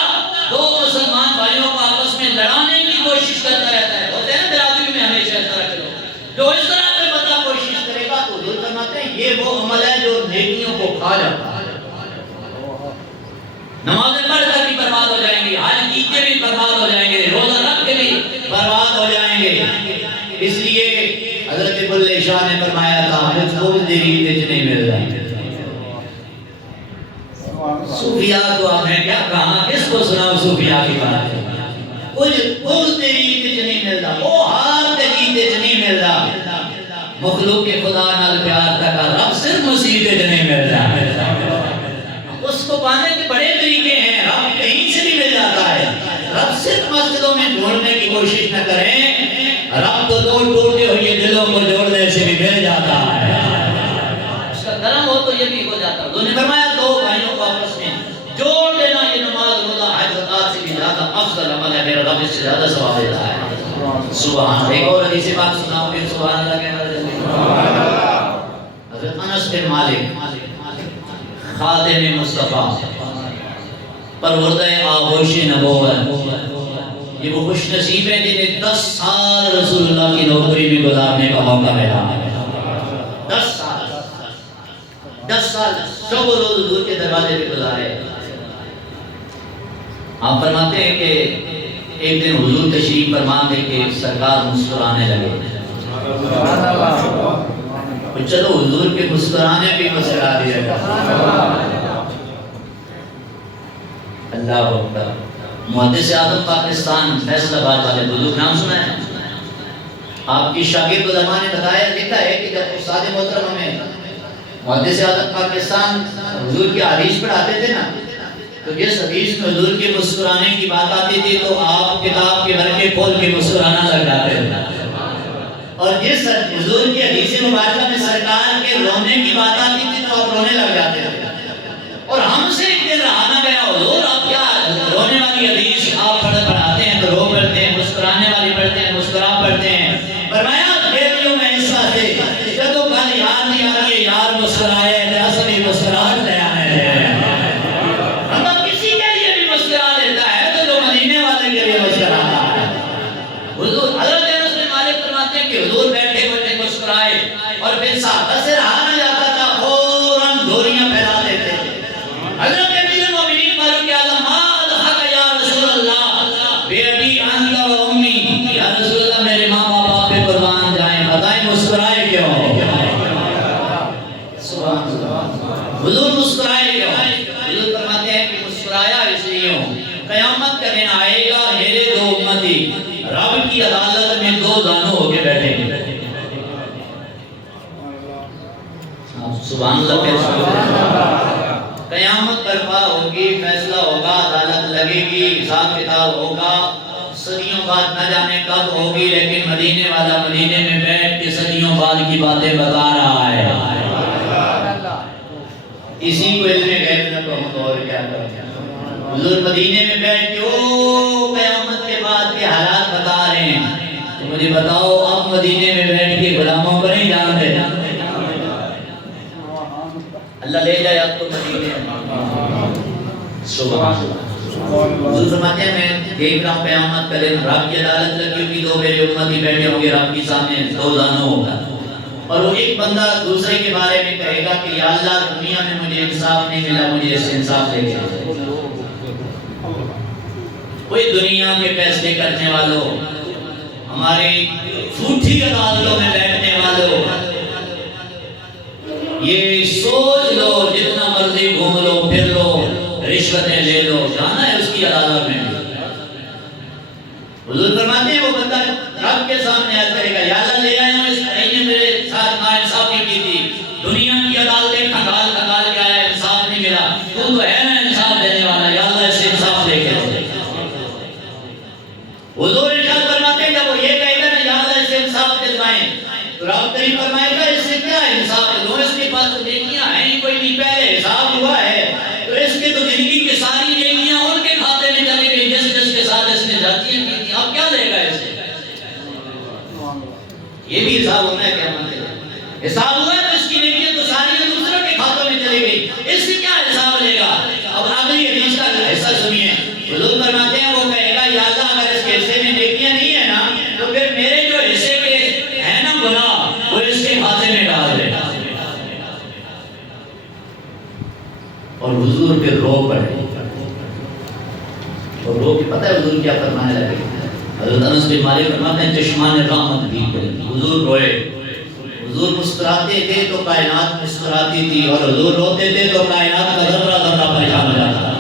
دو مسلمان بھائیوں کو آپس میں لڑانے کی کوشش کرتا رہتا ہے، ہوتے ہیں نا برادری میں ہمیشہ اس طرح کے لوگ، جو اس طرح سے بندہ کوشش کرے گا تو حضور فرماتے ہیں یہ وہ عمل ہے جو نیکیوں کو کھا جاتا ہے. نمازیں پڑھ کر بھی برباد ہو جائیں گے، حج کی کے بھی برباد ہو جائیں گے، روزہ رکھ کے بھی برباد ہو جائیں گے. اس لیے حضرت بلے شاہ نے فرمایا تھا مجھ کو دیری تجھ نہیں مل رہا. صوفیاء کو آپ نے کیا کہا، کس کو سنا صوفیاء کی بات ہے. کچھ تیری تجھ نہیں مل رہا، وہ ہار تیری تجھ نہیں مل رہا. مخلوق خدا نال پیار تک رب صرف مسیح تجھ نہیں مل رہا. اس کو پانے کے بڑے طریقے ہیں، رب کہیں سے بھی مل جاتا ہے. رب صرف مسجدوں میں ڈھونڈنے کی کوشش نہ کریں، رب تو دو ٹوٹے ہوئے دلوں کو جوڑنے سے بھی مل جاتا ہے. اس کا کرم ہو تو یہ بھی ہو جاتا ہے. انہوں نے فرمایا دو بھائیوں کو آپس میں جوڑ دینا یہ نماز روزہ حج زکات سے بھی زیادہ افضل عمل ہے، میرا رب اس سے زیادہ ثواب دیتا ہے. سبحان. ایک اور حدیث پاک سناؤ پھر سبحان اللہ کہنا. حضرت انس بن مالک خادم مصطفیٰ پروردہ آغوش نبوت، یہ وہ خوش نصیب ہیں جنہیں 10 سال رسول اللہ کی نوکری میں گزارنے کا موقع ملا. 10 سال سب روز حضور کے دروازے پہ گزارے. آپ فرماتے ہیں کہ ایک دن حضور تشریف فرما دے کہ سرکار مسکرانے لگے. چلو حضور کے مسکرانے بھی مسکرا دیا گیا. اللہ اکبر. محدث اعظم پاکستان فیصل آباد والے بزرگ نام سنا ہے آپ کی شاگرد علماء نے بتایا لکھا ہے کہ جب استاد محترم ہمیں محدث اعظم پاکستان حضور کی حدیث پڑھاتے تھے نا تو جس حدیث میں حضور کے مسکرانے کی بات آتی تھی تو آپ کتاب کے ورقے کھول کے مسکرانا لگ جاتے تھے. اور جس حضور کی حدیث مبارکہ میں سرکار کے رونے کی بات آتی تھی تو آپ رونے لگ جاتے تھے. اور ہم سے ایک دن رہا نہ گیا حضور آپ کیا رونے والی حدیث آپ پڑھاتے ہیں تو رو پڑھتے ہیں، مسکرانے والی پڑھتے ہیں مسکرا پڑھتے ہیں. فرمایا بیٹیوں میں اس واسطے جب کل یاد نہیں آ رہی یار مسکرائے اصلی مسکراہٹ لے آنے دے. ہم کسی کے لیے بھی مسکرا دیتا ہے تو جو مدینے والے کے لیے قیامت کا دن آئے گا، میرے دو امتی رب کی عدالت میں دو زانو ہو کے بیٹھیں گے. سبحان اللہ پہ قیامت برپا ہوگی، فیصلہ ہوگا، عدالت لگے گی، حساب کتاب ہوگا. صدیوں بعد نہ جانے کب ہوگی، لیکن مدینے والا مدینے میں بیٹھ کے صدیوں بعد کی باتیں بتا رہا ہے. اسی کو علم غیب نہ کہوں اور کیا کروں. حضور مدینے میں بیٹھ کے او قیامت کے بعد کے حالات بتا رہے ہیں. تو مجھے بتاؤ اب مدینے میں بیٹھ کے غلاموں کو نہیں جان دے؟ اللہ لے جائے اب تو مدینے میں. سبحان اللہ. حضور فرماتے ہیں میں دیکھ رہا ہوں قیامت کا دن، رب کی عدالت لگی ہوگی، دو میرے امتی بیٹھے ہوں گے رب کے سامنے، دو زانو ہوگا. اور وہ ایک بندہ دوسرے کے بارے میں کہے گا کہ یا اللہ دنیا میں مجھے انصاف نہیں ملا، مجھے اس انصاف دے کے. کوئی دنیا کے فیصلے کرنے والوں، ہماری جھوٹی عدالتوں میں بیٹھنے والوں، یہ سوچ لو جتنا مرضی گھوم لو پھر لو رشوتیں لے لو، جانا ہے اس کی عدالت میں. حضور فرماتے ہیں وہ بندہ رب کے سامنے عرض کرے گا یا اللہ لے آیا ہوں، اس نے میرے ساتھ ناانصافی کی تھی، دنیا کی عدالتیں کھنگال کھنگال کے آیا، انصاف نہیں ملا، تو ہے نا انصاف دینے والا، یا اللہ اس سے انصاف لے کے دے. حضور ارشاد فرماتے ہیں جب وہ یہ کہے گا نا یا اللہ اس سے انصاف دلوائیں، تو رب کریم فرمائے گا اس سے کیا انصاف دلو، اس کے پاس تو نیکیاں ہیں کوئی نہیں، پہلے حساب ہوا ہے، تو اس کے تو زندگی کی ساری نیکیاں ان کے کھاتے میں چلی گئی جس جس کے ساتھ اس نے جاتی ہیں. اب کیا لے گا اس سے؟ یہ بھی حساب ہونا ہے کیا مانتے؟ حساب ہوا ہے تو اس کی نیکیاں تو ساری دوسروں کے کھاتوں میں چلی گئی، اس سے کیا حساب لے گا؟ اب آخری حدیث کا حصہ سنیے. حضور فرماتے ہیں وہ کہے گا یا اللہ اگر اس کے حصے میں نیکیاں نہیں ہے نا تو پھر میرے جو حصے کے ہیں نا گناہ وہ اس کے کھاتے میں ڈال دے. اور حضور پھر رو پڑے، اور رو کے پتہ ہے حضور کیا فرمانے لگے. حضرت انس بن مالک فرماتے ہیں چشمان رحمت بھی کریں. حضور روئے، حضور مسکراتے تھے تو کائنات مسکراتی تھی، اور حضور روتے تھے تو کائنات کا ذرہ ذرہ پریشان ہو جاتا.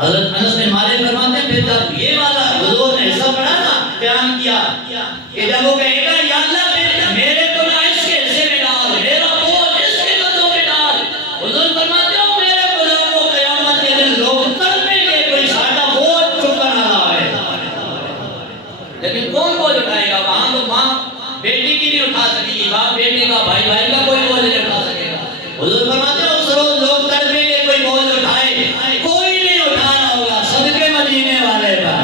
حضرت انس بن مالک فرماتے ہیں پھر جب یہ والا حضور نے حصہ پڑھا نا بیان کیا کہ جب وہ کہے گا یا اللہ میرے گناہ اس کے حصے میں ڈال، میرا بوجھ اس کے کندھوں پہ ڈال. حضور فرماتے ہیں میرے غلاموں قیامت کے دن لوگ تڑپیں گے کوئی ساڈا بوجھ چکا نہ لائے. لیکن کون بوجھ اٹھائے گا؟ وہاں تو ماں بیٹی کی نہیں اٹھا سکے گی، باپ بیٹے کا، بھائی بھائی کا، کوئی بوجھ نہیں اٹھا سکے گا. حضور فرماتے ہیں اس روز لوگ تڑپیں گے کوئی بوجھ اٹھائے کوئی نہیں اٹھانا ہوگا صدقے مدینے والے کا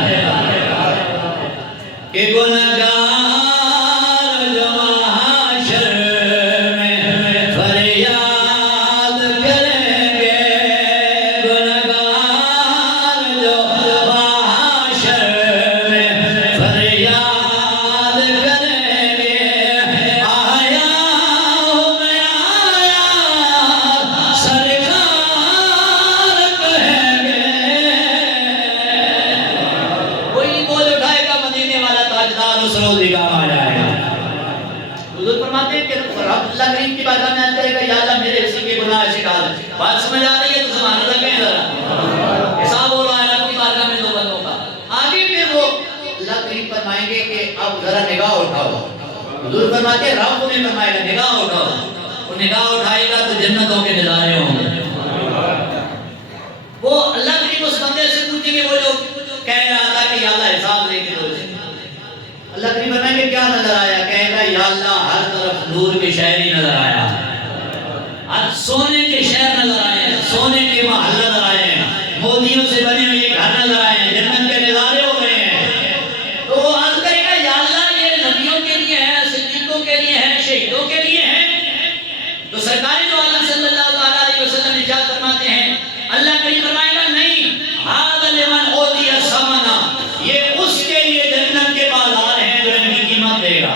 کہ گنہگار جو محشر میں فریاد کریں گے، گنہگار جو محشر میں فریاد کریں گے، آیا ہوں میں آیا سرکار کہیں گے. کوئی بول اٹھائے گا مدینے والا تاجدار اس روز ہی کام آ جائے گا. حضور فرماتے ہیں کہ رب اللہ کریم کی بارگاہ میں عرض کرے گا یا اللہ میرے حصے کے گناہ ایسے ڈال. بات سمجھ آ رہی ہے تو سبحان اللہ کہیں ذرا. حساب ہو رہا ہے رب کی بارگاہ میں دو بندوں کا. آگے پھر وہ اللہ کریم فرمائیں گے کہ اب ذرا نگاہ اٹھاؤ. حضور فرماتے ہیں رب انہیں فرمائے گا نگاہ اٹھاؤ. وہ نگاہ اٹھائے گا تو جنتوں کے نظارے ہوں گے. وہ اللہ کریم اس بندے سے پوچھیں گے وہ جو کہہ رہا تھا کہ یا اللہ حساب لے کے دو. اللہ کریم فرمائیں گے کیا نظر آیا؟ کہے گا یا اللہ ہر طرف نور کے شہر ہی نظر آیا، ہر سونے کے شہر نظر آئے، سونے کے محل نظر آئے، موتیوں سے بنے ہوئے گھر نظر آئے، جنت کے نظارے ہو گئے ہیں. تو وہ عرض کرے گا یا اللہ یہ نبیوں کے لیے ہے، صدیقوں کے لیے ہے، شہیدوں کے لیے ہے. تو سرکار دو عالم صلی اللہ علیہ وسلم ارشاد فرماتے ہیں اللہ کریم فرمائے گا نہیں، ھذا لمن اوتی الثمن، یہ اس کے لیے جنت کے بازار ہیں جو ان کی قیمت دے گا.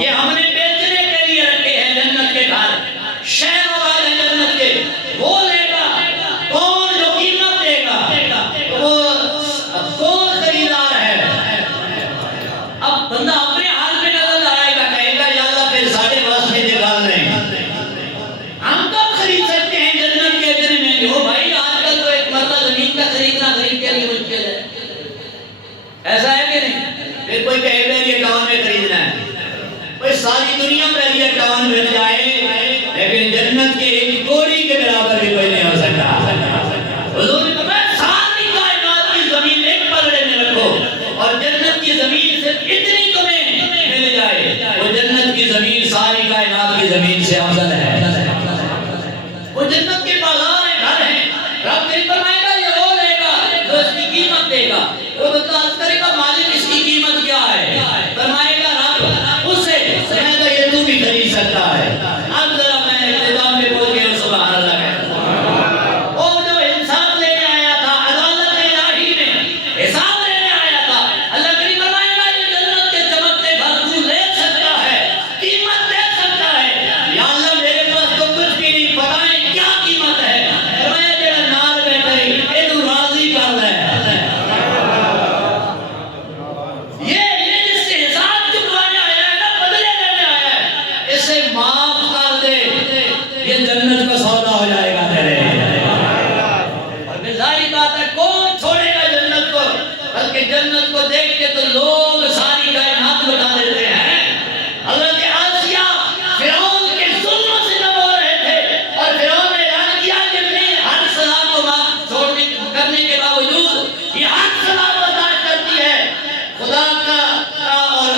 یہ ہم نے بیچنے کے لیے رکھے ہیں جنت کے گھر، شہر والے جنت کوئی کہے میری اکاؤنٹ میں خریدنا ہے، کوئی ساری دنیا میری اکاؤنٹ میں جائے، لیکن جنت کے ایک کوڑی کے برابر بھی کوئی نہیں ہو سکتا۔ حضور نے فرمایا ساری کائنات کی زمین ایک پلڑے میں رکھو اور جنت کی زمین صرف اتنی تمہیں مل جائے، وہ جنت کی زمین ساری کائنات کی زمین سے افضل ہے۔ وہ جنت کے بازار ہیں، گھر ہیں، رب نے فرمائے گا یہ وہ لے گا جو اس کی قیمت دے گا۔ وہ بندہ عرض کرے گا مالک اس کی قیمت کیا ہے؟ فرمائے گا رب اسے فرمائے گا یہ تو بھی خرید سکتا ہے۔ اب ذرا میں اختتام میں پہنچ گیا، سبحان اللہ کہتا ہوں۔ وہ جو انصاف لینے آیا تھا عدالت الہی میں، حساب لینے آیا تھا، اللہ کریم فرمائے گا یہ جنت کے چمکتے گھر تو لے سکتا ہے، قیمت دے سکتا ہے۔ یا اللہ میرے پاس تو کچھ بھی نہیں، بتائیں کیا قیمت ہے؟ فرمایا جڑا نال بیٹھا ہے اینو راضی کر لے، یہ جس سے حساب چکانے آیا ہے نا، بدلے لینے آیا ہے، اسے معاف کر دے، یہ جنت کا سودا ہو جائے گا تیرے۔ اور پھر ظاہر بات ہے کون چھوڑے گا جنت کو؟ بلکہ جنت کو دیکھ کے تو لوگ ساری کائنات بتا دیتے ہیں۔ حضرت آسیہ فرعون کے ظلم سے جب ہو رہے تھے اور فرعون نے اعلان کیا کہ میں ہر سزا کو معاف کرنے کے باوجود یہ ہر سزا برداشت کرتی ہے، خدا کا اور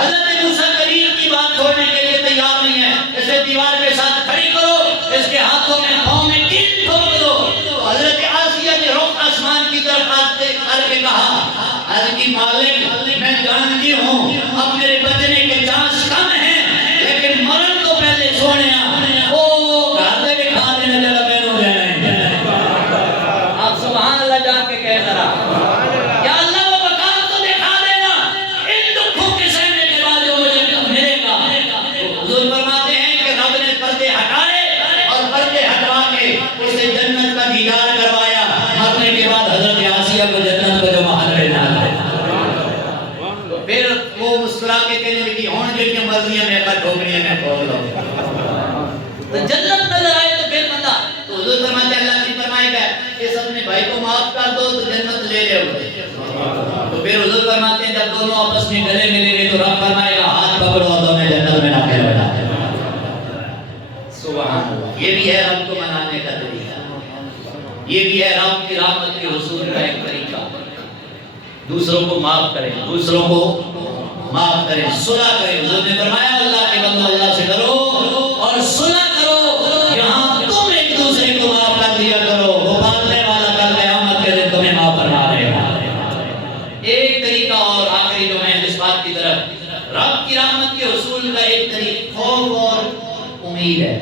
حضرت موسیٰ کلیم کی بات چھوڑنے کے لیے تیار نہیں ہے، اسے دیوار کے ساتھ کھڑی کرو، اس کے ہاتھوں میں پاؤں میں کیل ٹھوک دو۔ تو حضرت آسیہ نے رخ آسمان کی طرف کر کے کہا حضرت کی مالک میں جانتی ہوں اب میرے بچنے کے چانس کم ہیں، لیکن مرن تو پہلے سونے او گھر دے بھی کھا دینا جڑا مینوں دینا ہے۔ آپ سبحان اللہ جان کے کہہ ذرا یا اللہ وہ مقام تو دکھا دینا ان دکھوں کے سہنے کے بعد جو مجھے ملے گا۔ حضور فرماتے ہیں کہ رب نے پردے ہٹائے اور پردے ہٹوا کے اسے جنت کا دیدار کروایا۔ مرنے کے بعد حضرت آسیہ کو جنت کا جو محل ملنا ہے، پھر وہ مسکرا کے کہنے لگی ہون جڑیاں مرضیاں میں کا ٹھوکریاں میں ٹھوک لو۔ تو جنت نظر آئے تو پھر بندہ تو حضور فرماتے ہیں اللہ نے فرمائے گا اس اپنے بھائی کو معاف کر دو تو جنت لے لے ہوئے۔ تو پھر حضور فرماتے ہیں جب دونوں آپس میں گلے ملیں گے تو رب فرمائے گا ہاتھ پکڑو دونوں جنت میں داخل ہو جاتے ہیں۔ سبحان اللہ، یہ بھی ہے رب کو منانے کا طریقہ، یہ بھی ہے رب کی رحمت کے حصول کا ایک طریقہ۔ دوسروں کو معاف کریں، دوسروں کو معاف کریں، صلح کریں۔ حضور نے فرمایا اللہ کے بندو اللہ سے کرو اور صلح کرو، یہاں تم ایک دوسرے کو معاف کر دیا کرو، وہ پالنے والا کل قیامت کے دن تمہیں معاف کرنا رہے گا۔ ایک طریقہ اور آخری جو میں اس بات کی طرف رب کی رحمت کے حصول کا ایک طریقہ خوف اور امید ہے۔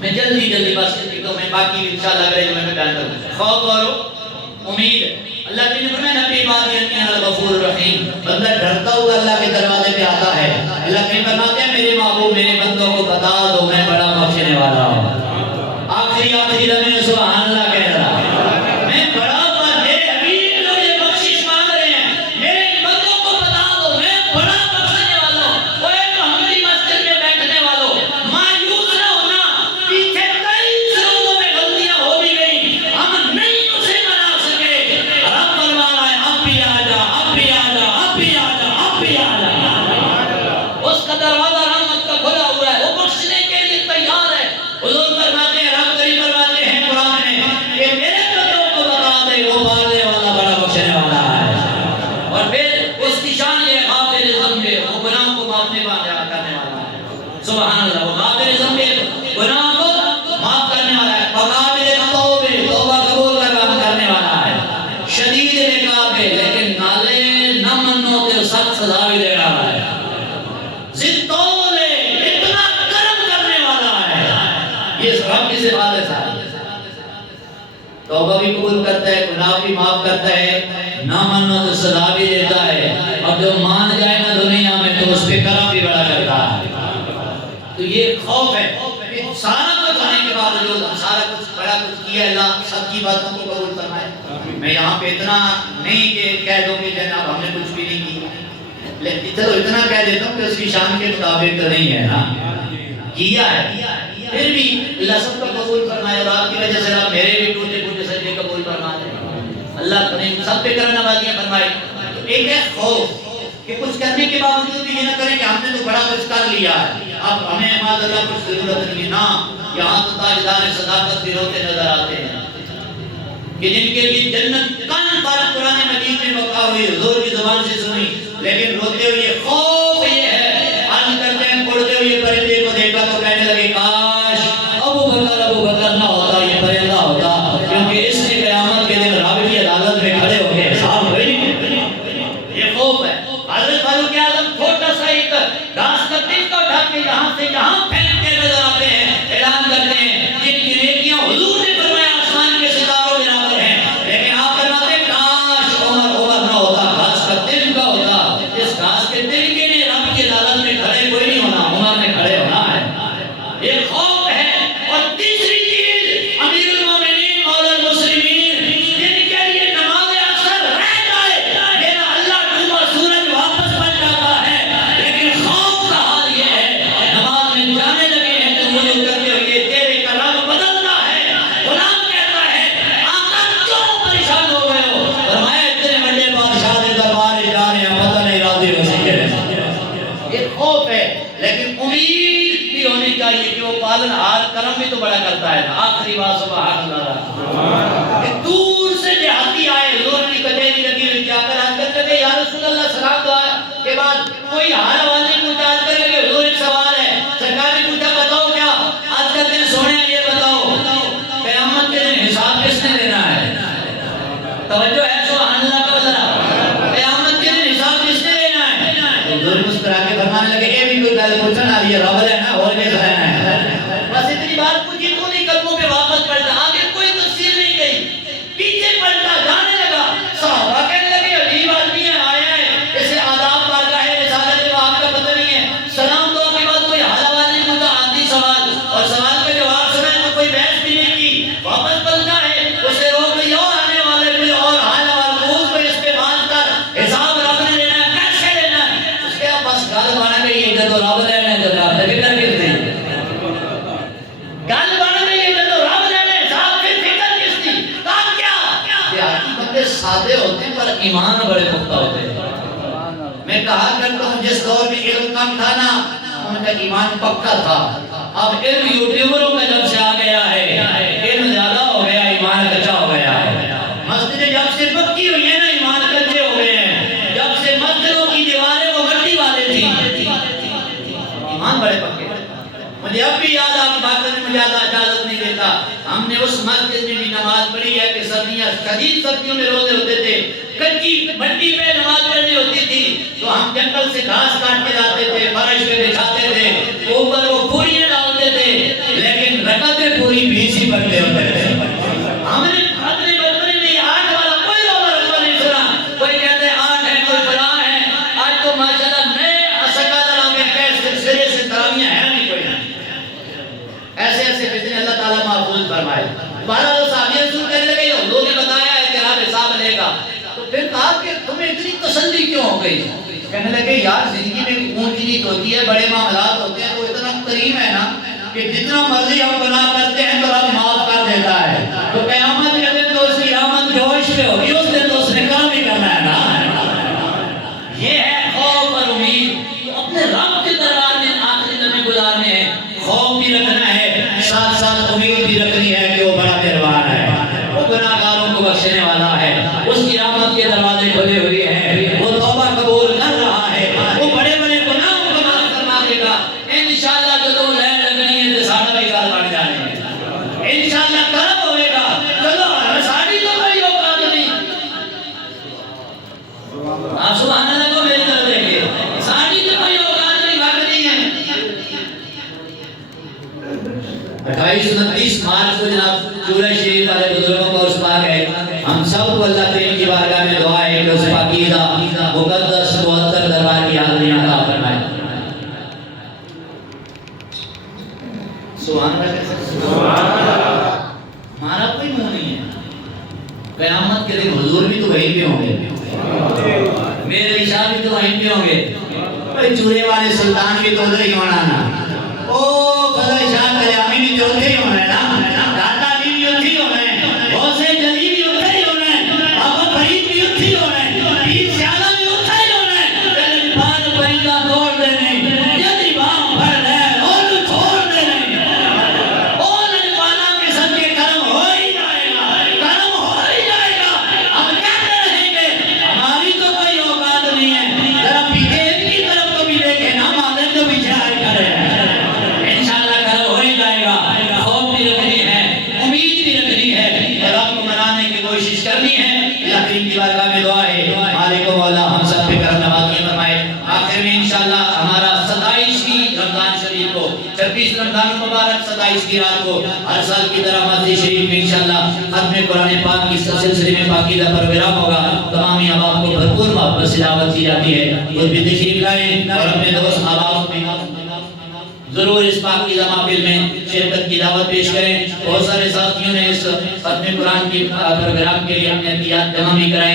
میں جلدی بس میں باقی انشاءاللہ اگر میں بیان کروں۔ خوف اور امید، اللہ نے فرمایا نبی عبادی انی الغفور الرحیم، بندہ ڈرتا ہوا اللہ کے دروازے پہ آتا ہے، اللہ نے فرماتے ہیں میرے محبوب میرے بندوں کو بتا دو میں بڑا بخشنے والا ہوں۔ آخری لمحے سبحان اللہ کہہ رہا میں بڑا میرے حبیب جو یہ بخشش مانگ رہے ہیں میرے بندوں کو بتا دو میں بڑا بخشنے والا ہوں۔ اوے محمدی مسجد میں بیٹھنے والوں مایوس نہ ہونا، پیچھے کئی ضروروں میں غلطیاں ہو بھی گئی، ہم نہیں اسے بنا سکے۔ رب فرما رہا ہے اب بھی آ جا، اب بھی آ جا، اب بھی آ جا، اب بھی آ جا۔ اس کا دروازہ رحمت کا کھلا ہوا ہے، وہ بخشنے کے لیے تیار ہے۔ حضور فرماتے ہیں رب کریم فرماتے ہیں قرآن میں کہ میرے بندوں کو بتا دے وہ پالنے والا بڑا بخشنے والا ہے۔ اور پھر اس کی شان یہ غافر ذنب، وہ گناہ کو معاف کرنے والا ہے۔ سبحان اللہ، وہ غافر ذنب گناہ کو معاف کرنے والا ہے، وقابل توبہ توبہ قبول کرنے والا ہے، شدید عقاب ہے لیکن نالے نہ منو تے سخت سزا بھی دے رہا ہے، ضد طول ہے اتنا کرم کرنے والا ہے۔ یہ رب کی صفات ہے ساری، توبہ بھی قبول کرتا ہے، گناہ بھی معاف کرتا ہے، نہ منو تو سزا بھی دیتا ہے، اور جو مان جائے نا دنیا میں تو اس پہ کرم بھی بڑا کرتا ہے۔ تو یہ خوف ہے کہ سارا کچھ ہونے کے باوجود سارا کچھ بڑا کچھ کیا اللہ سب کی باتوں کو قبول فرمائے۔ میں یہاں پہ اتنا نہیں کہ کہہ دوں کہ جناب ہم نے کچھ بھی نہیں کیا، لیکن چلو اتنا کہہ دیتا ہوں کہ اس کی شان کے مطابق تو نہیں ہے نا، کیا ہے، پھر بھی اللہ سب کا قبول فرمائے اور آپ کی وجہ سے آپ میرے بھی ٹوٹے پھوٹے سجدے قبول فرما دے۔ اللہ کریم سب پہ کرم نوازیاں فرمائے۔ ایک ہے خوف، کہ کچھ کرنے کے باوجود بھی یہ نہ کریں کہ ہم نے تو بڑا کچھ کر لیا ہے، اب ہمیں معاذ اللہ کچھ ضرورت نہیں ہے۔ نا، یہاں تو تاجدار صداقت بھی روتے نظر آتے ہیں کہ جن کے لیے جنت کن پر قرآن مجید میں وقع ہوئی، حضور کی زبان سے سنی، لیکن روتے ہوئے خوف یہ ہے، عرض کرتے ہیں اڑتے ہوئے پرندے کو دیکھا تو کہنے لگے کاش ابو بکر نہ ہوتا، یہ پرندہ ہوتا، کیونکہ اس نے قیامت کے دن رب کی عدالت میں کھڑے ہو کے حساب ہوئی نہیں۔ یہ خوف ہے۔ حضرت فاروق اعظم چھوٹا سا ایک گھاس کا تنکا اٹھا کے یہاں سے یہاں پھینکتے نظر آتے ہیں، اعلان کرتے ہیں جن کی نیکیاں حضور نے فرمایا آسمان کے ستاروں برابر ہیں، لیکن آپ فرماتے ہیں کاش عمر نہ ہوتا، گھاس کا تنکا ہوتا، اس گھاس کے تنکے نے رب کی عدالت میں کھڑے کوئی نہیں ہونا، عمر نے کھڑے ہونا ہے۔ یہ خوف ہے۔ اور تیسری چیز، امیر المومنین مولا المسلمین جن کے لیے نماز اثر رہ جائے، میرا اللہ ڈوبا سورج واپس بن جاتا ہے، لیکن خوف کا حال یہ ہے نماز میں جانے لگے ہیں تو وضو کرتے ہوئے چہرے کا رنگ بدلتا ہے، غلام کہتا ہے آقا کیوں پریشان ہو گئے ہو؟ فرمایا اتنے بڑے بادشاہ کے دربار میں جا رہے ہیں، پتہ نہیں راضی ہو سکے۔ یہ خوف ہے، لیکن امید بھی ہونی چاہیے کہ وہ پالن ہار کرم بھی تو بڑا کرتا ہے نا۔ آخری بات سبحان اللہ، کہ دور سے دیہاتی آئے، حضور کی کچہری لگی ہوئی، جا کر عرض کرتے تھے یا رسول اللہ، سلام دعا کے بعد کوئی حال حوال نہیں پوچھا، عرض کرنے لگے حضور ایک سوال ہے۔ سرکار نے پوچھا بتاؤ کیا؟ عرض کرتے ہیں سونے یہ بتاؤ قیامت کے دن حساب کس نے دینا ہے؟ توجہ ہے سبحان اللہ کا ذرا، قیامت کے دن حساب کس نے دینا ہے؟ حضور مسکرا کے فرمانے لگے اے بھی کوئی گل پوچھنا آ رہی ہے، رب لینا اور نہیں لینا ہے، بس اتنی بات پوچھی تو نہیں قدموں پہ واپس پلٹا، آگے کوئی تفصیل نہیں گئی، پیچھے پلٹا جانے لگا۔ صحابہ کہنے لگے عجیب آدمی ہے، آیا ہے اسے آداب بارگاہ رسالت پاک کا پتہ نہیں ہے، سلام دعا کے بعد کوئی حال حوال نہیں پوچھا، آدھی سوال اور سوال کا جواب سنا ہے تو کوئی بحث بھی نہیں کی، واپس پلٹا ہے، اسے روک لیا اور آنے والے کوئی اور حال حوال پوچھ کوئی اس پہ بات کر، حساب رب نے لینا ہے، کیسے لینا ہے؟ اس کے بس گل بن گئی ہے جدو رب لینا ہے، جدو آپ فکر کس دی گل بن گئی ہے، جدو رب لینا ہے حساب پھر فکر کس دی؟ کہا کیا؟ دیہاتی بندے سادے ہوتے ہیں پر ایمان بڑے پختہ ہوتے ہیں۔ میں کہا کرتا ہوں جس دور میں علم کم تھا نا، ان کا ایمان پکا تھا، اب علم یوٹیوبروں کا جب سے آ گیا ہے، علم زیادہ ہو گیا، ایمان کچا ہو گیا ہے۔ مسجدیں جب سے پکی ہوئی ہیں نا، ایمان کچے ہو گئے ہیں، جب سے مسجدوں کی دیواریں وہ مٹی والے تھی، ایمان بڑے پکے۔ مجھے اب بھی یاد آپ بات کرنے مجھے اجازت نہیں دیتا، ہم نے اس مسجد میں بھی نماز پڑھی ہے کہ سردیاں شدید سردیوں میں روزے ہوتے تھے، کچی مٹی پہ نماز پڑھنی ہوتی تھی تو ہم جنگل سے گھاس کاٹ کے لاتے تھے، فرش پہ بچھاتے تھے، اوپر وہ پوریاں ڈالتے تھے، لیکن رکعتیں پوری 20 ہی پڑھتے ہوتے تھے۔ ہم نے اپنے بچپنے میں 8 والا کوئی روزہ رکھا نہیں سنا، کوئی کہتے ہیں 8 ہے کوئی فلاں ہے، آج تو ماشاءاللہ نئے اسکادر آگے کیسے سرے سے تراویحیں ہیں نہیں کوئی، ایسے ایسے فتنے اللہ تعالیٰ محفوظ فرمائے۔ بہرحال وہ صحابی رسول کہنے لگے حضور نے بتایا ہے کہ آپ حساب لے گا، تو پھر کہا کہ تمہیں اتنی تسلی کیوں ہو گئی؟ کہنے لگے یار زندگی میں اونچ نیچ ہوتی ہے، بڑے معاملات ہوتے ہیں، تو اتنا کریم ہے نا کہ جتنا مرضی ہم گناہ کرتے ہیں تو رب معاف کر دیتا ہے، تو قیامت کے دن تو اس کی رحمت جوش پہ ہوگی، اس دن تو اس نے کام ہی کرنا ہے نا۔ یہ ہے خوف اور امید، تو اپنے رب کے دربار میں آخری لمحے گزارنے ہیں، خوف بھی رکھنا ہے، ساتھ ساتھ امید بھی رکھنی ہے کہ وہ بڑا مہربان ہے، وہ گناہگاروں کو بخشنے والا ہے، اس کی رحمت کے دروازے کھلے ہوئے ہیں، وہ توبہ قبول کر رہا ہے، وہ بڑے بڑے گناہوں کو معاف فرما دے گا۔ انشاءاللہ جدو لین لگنی ہے تو ساڑھا بھی گھر بن جانے ہیں، انشاءاللہ کرم ہوئے گا، چلو ساڑھی تو کوئی اوقات نہیں، آپ سبحان اللہ کو میری طرف دیکھئے، ساڑھی تو کوئی اوقات نہیں، وقت نہیں ہے۔ 28-29 مارچ کو جناب چورہ شریف والے بزرگوں کو اس پاک ہے، ہم سب کو اللہ تعالیٰ کی بارگاہ میں دعا ہے کہ اس پاکیزہ مقدس معطر دربار کی حاضری عطا فرمائے۔ سبحان اللہ، ہمارا کوئی منہ نہیں ہے، قیامت کے دن حضور بھی تو وہیں پہ ہوں گے، میرے شاہ بھی تو وہیں پہ ہوں گے، چورے والے سلطان بھی تو ادھر ہی ہونا نا، او فضل شاہ کلیامی بھی تو ادھر ہی ہونا ہے نا، داتا علی بھی ادھر ہی ہونا ہے، غوث جلی بھی ادھر ہی ہونا ہے، بابا فرید بھی ادھر ہی ہونا ہے، پیر سیالہ بھی ادھر ہی ہونا ہے، اللہ کریم کی بارگاہ میں دعا ہے مالک و مولا ہم سب پہ کرم نوازی فرمائے۔ آخر میں انشاءاللہ ہمارا 27ویں رمضان شریف کو 26 رمضان مبارک 27 کی رات کو ہر سال کی طرح مسجد شریف میں انشاءاللہ ختم قرآن پاک کی سلسلے میں پاکیزہ پروگرام ہوگا۔ تمام احباب کو بھرپور محبت سے دعوت کی جاتی ہے، خود بھی تشریف لائیں اور اپنے دوست احباب میں ضرور اس پاکیزہ محفل میں شرکت کی دعوت پیش کریں۔ بہت سارے ساتھیوں نے اس ختم قرآن کی پروگرام کے لیے اپنے عطیات جمع بھی کرائے۔